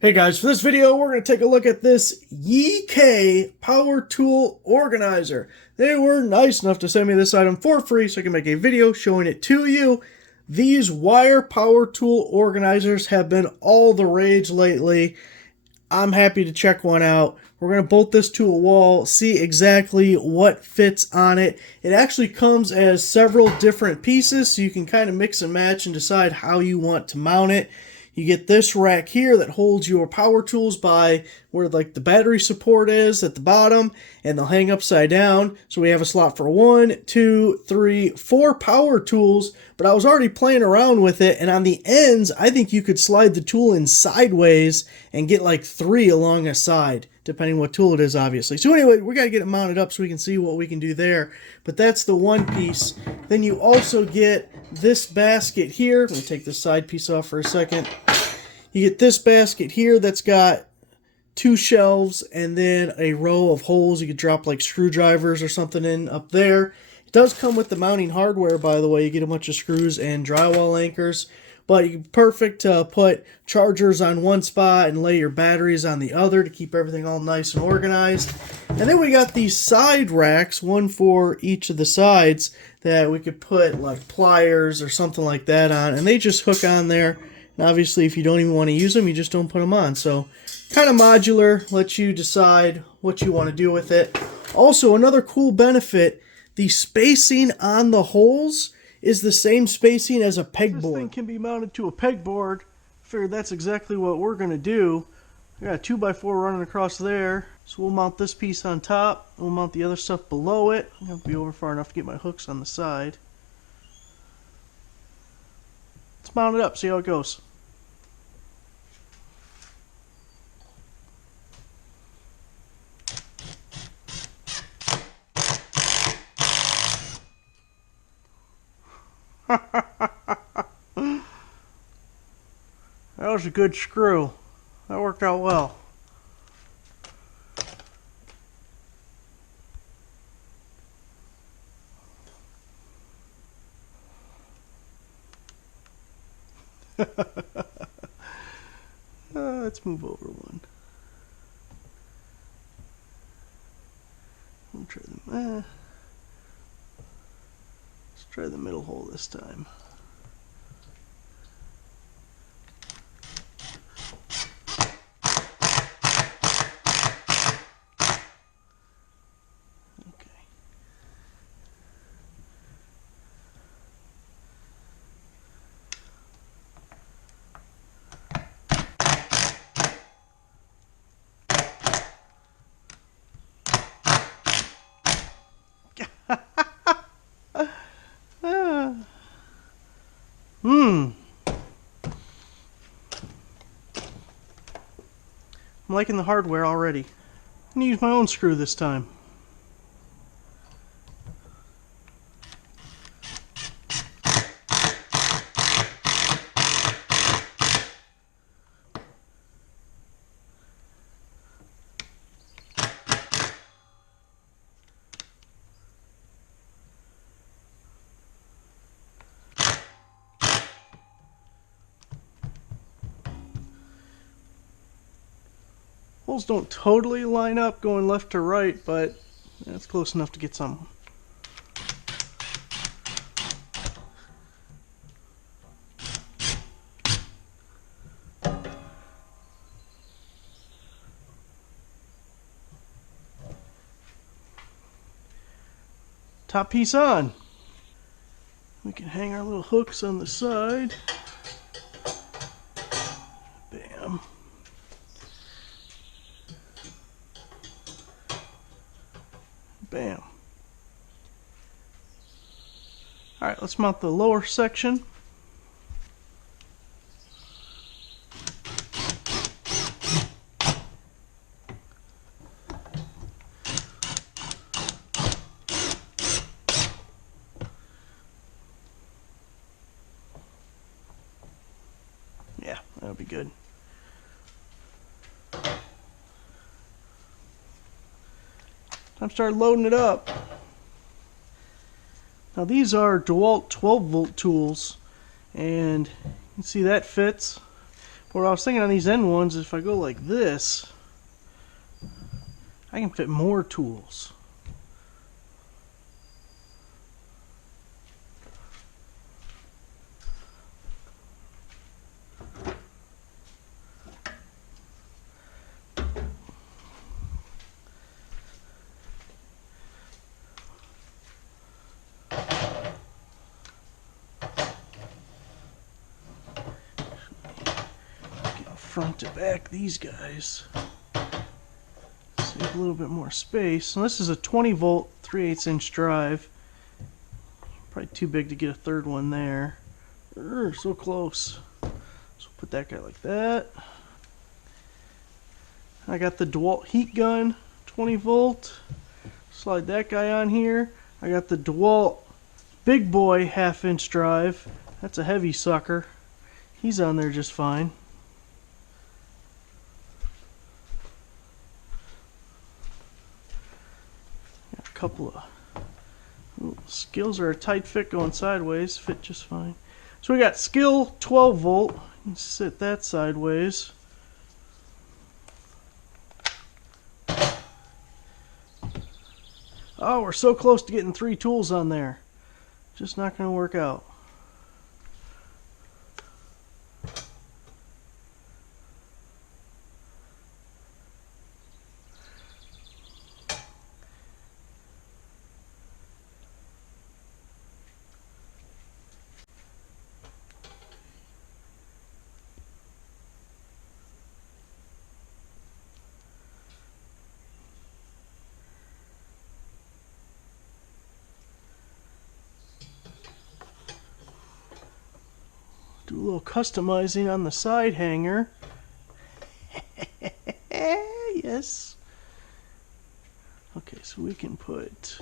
Hey guys, for this video we're going to take a look at this YK Power Tool Organizer. They were nice enough to send me this item for free so I can make a video showing it to you. These wire power tool organizers have been all the rage lately. I'm happy to check one out. We're going to bolt this to a wall, see exactly what fits on it. It actually comes as several different pieces, so you can kind of mix and match and decide how you want to mount it. You get this rack here that holds your power tools by where like the battery support is at the bottom, and they'll hang upside down. So we have a slot for 1, 2, 3, 4 power tools, but I was already playing around with it, and on the ends, I think you could slide the tool in sideways and get like 3 along a side, depending what tool it is, obviously. So anyway, we got to get it mounted up so we can see what we can do there. But that's the one piece. Then you also get this basket here. Let me take this side piece off for a second. You get this basket here that's got 2 shelves and then a row of holes you could drop like screwdrivers or something in up there. It does come with the mounting hardware, by the way. You get a bunch of screws and drywall anchors, but you're perfect to put chargers on one spot and lay your batteries on the other to keep everything all nice and organized. And then we got these side racks, one for each of the sides, that we could put like pliers or something like that on, and they just hook on there. And obviously, if you don't even want to use them, you just don't put them on. So kind of modular, lets you decide what you want to do with it. Also, another cool benefit, the spacing on the holes is the same spacing as a pegboard. This thing can be mounted to a pegboard. Figured that's exactly what we're going to do. I got a 2x4 running across there. So we'll mount this piece on top. We'll mount the other stuff below it. I'm going to be over far enough to get my hooks on the side. Let's mount it up, see how it goes. That was a good screw. That worked out well. Let's move over one. We'll try let's try the middle hole this time. I'm liking the hardware already. I'm going to use my own screw this time. Holes don't totally line up going left to right, but that's close enough to get some. Top piece on. We can hang our little hooks on the side. Bam. Bam. Alright, let's mount the lower section. Yeah, that'll be good. Time to start loading it up. Now these are DeWalt 12 volt tools, and you can see that fits. What I was thinking on these end ones, if I go like this, I can fit more tools. Front to back these guys. Save a little bit more space. And this is a 20 volt 3/8 inch drive. Probably too big to get a third one there. So close. So put that guy like that. I got the DeWalt heat gun, 20 volt. Slide that guy on here. I got the DeWalt big boy 1/2 inch drive. That's a heavy sucker. He's on there just fine. Couple of skills are a tight fit going sideways, fit just fine. So we got skill 12 volt. You can sit that sideways. Oh, we're so close to getting 3 tools on there. Just not going to work out. Do a little customizing on the side hanger. Yes. Okay, so we can put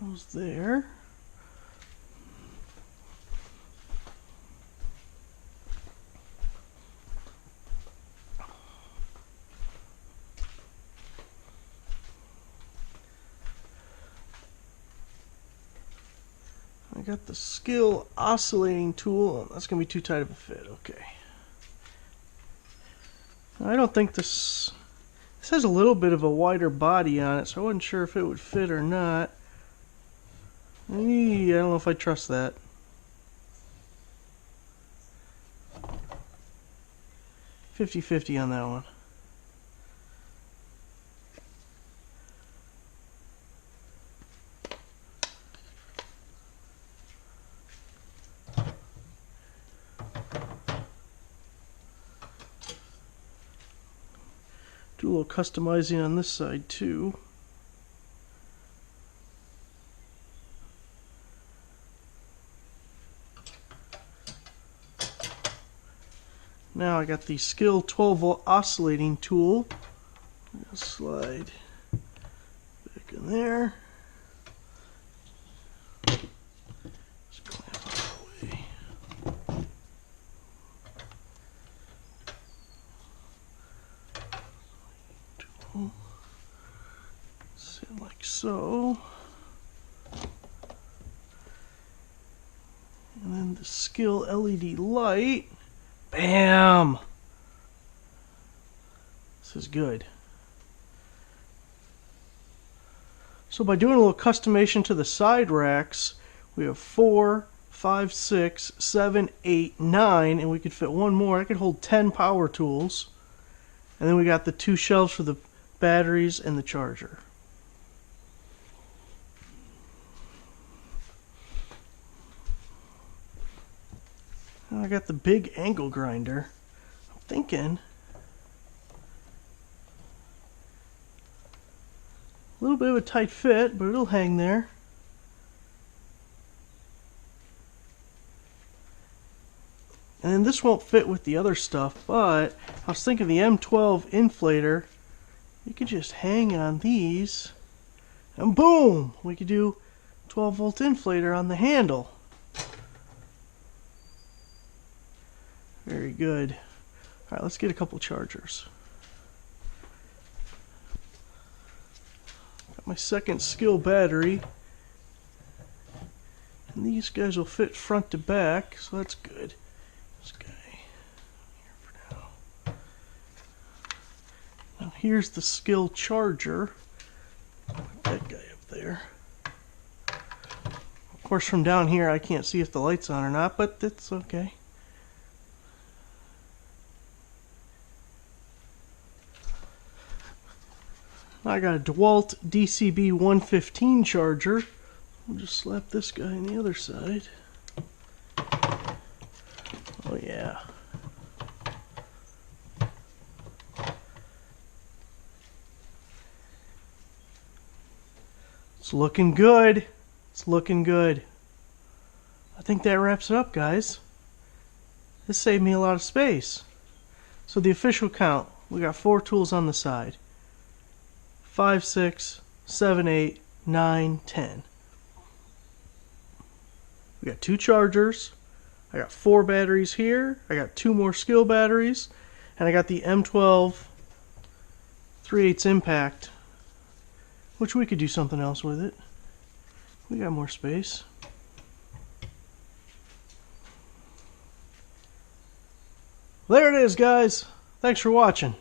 those there. I got the skill oscillating tool. That's going to be too tight of a fit. Okay. I don't think this has a little bit of a wider body on it, so I wasn't sure if it would fit or not. I don't know if I trust that. $50-50 on that one. Do a little customizing on this side too. Now I got the skill 12 volt oscillating tool. Slide back in there. Just clamp out of the way. Tool. Sit like so. And then the skill LED light. Bam! This is good. So by doing a little customization to the side racks, we have 4, 5, 6, 7, 8, 9, and we could fit one more. I could hold 10 power tools. And then we got the 2 shelves for the batteries and the charger. I got the big angle grinder. I'm thinking a little bit of a tight fit, but it'll hang there. And then this won't fit with the other stuff, but I was thinking the M12 inflator, you could just hang on these, and boom! We could do 12 volt inflator on the handle. Very good. Alright, let's get a couple chargers. Got my second skill battery. And these guys will fit front to back, so that's good. This guy here for now. Now here's the skill charger. Put that guy up there. Of course, from down here I can't see if the light's on or not, but it's okay. I got a DeWalt DCB 115 charger. We'll just slap this guy on the other side. Oh yeah. It's looking good. It's looking good. I think that wraps it up, guys. This saved me a lot of space. So the official count, we got 4 tools on the side. 5, 6, 7, 8, 9, 10. We got 2 chargers. I got 4 batteries here. I got 2 more skill batteries. And I got the M12 3/8 impact, which we could do something else with it. We got more space. There it is, guys. Thanks for watching.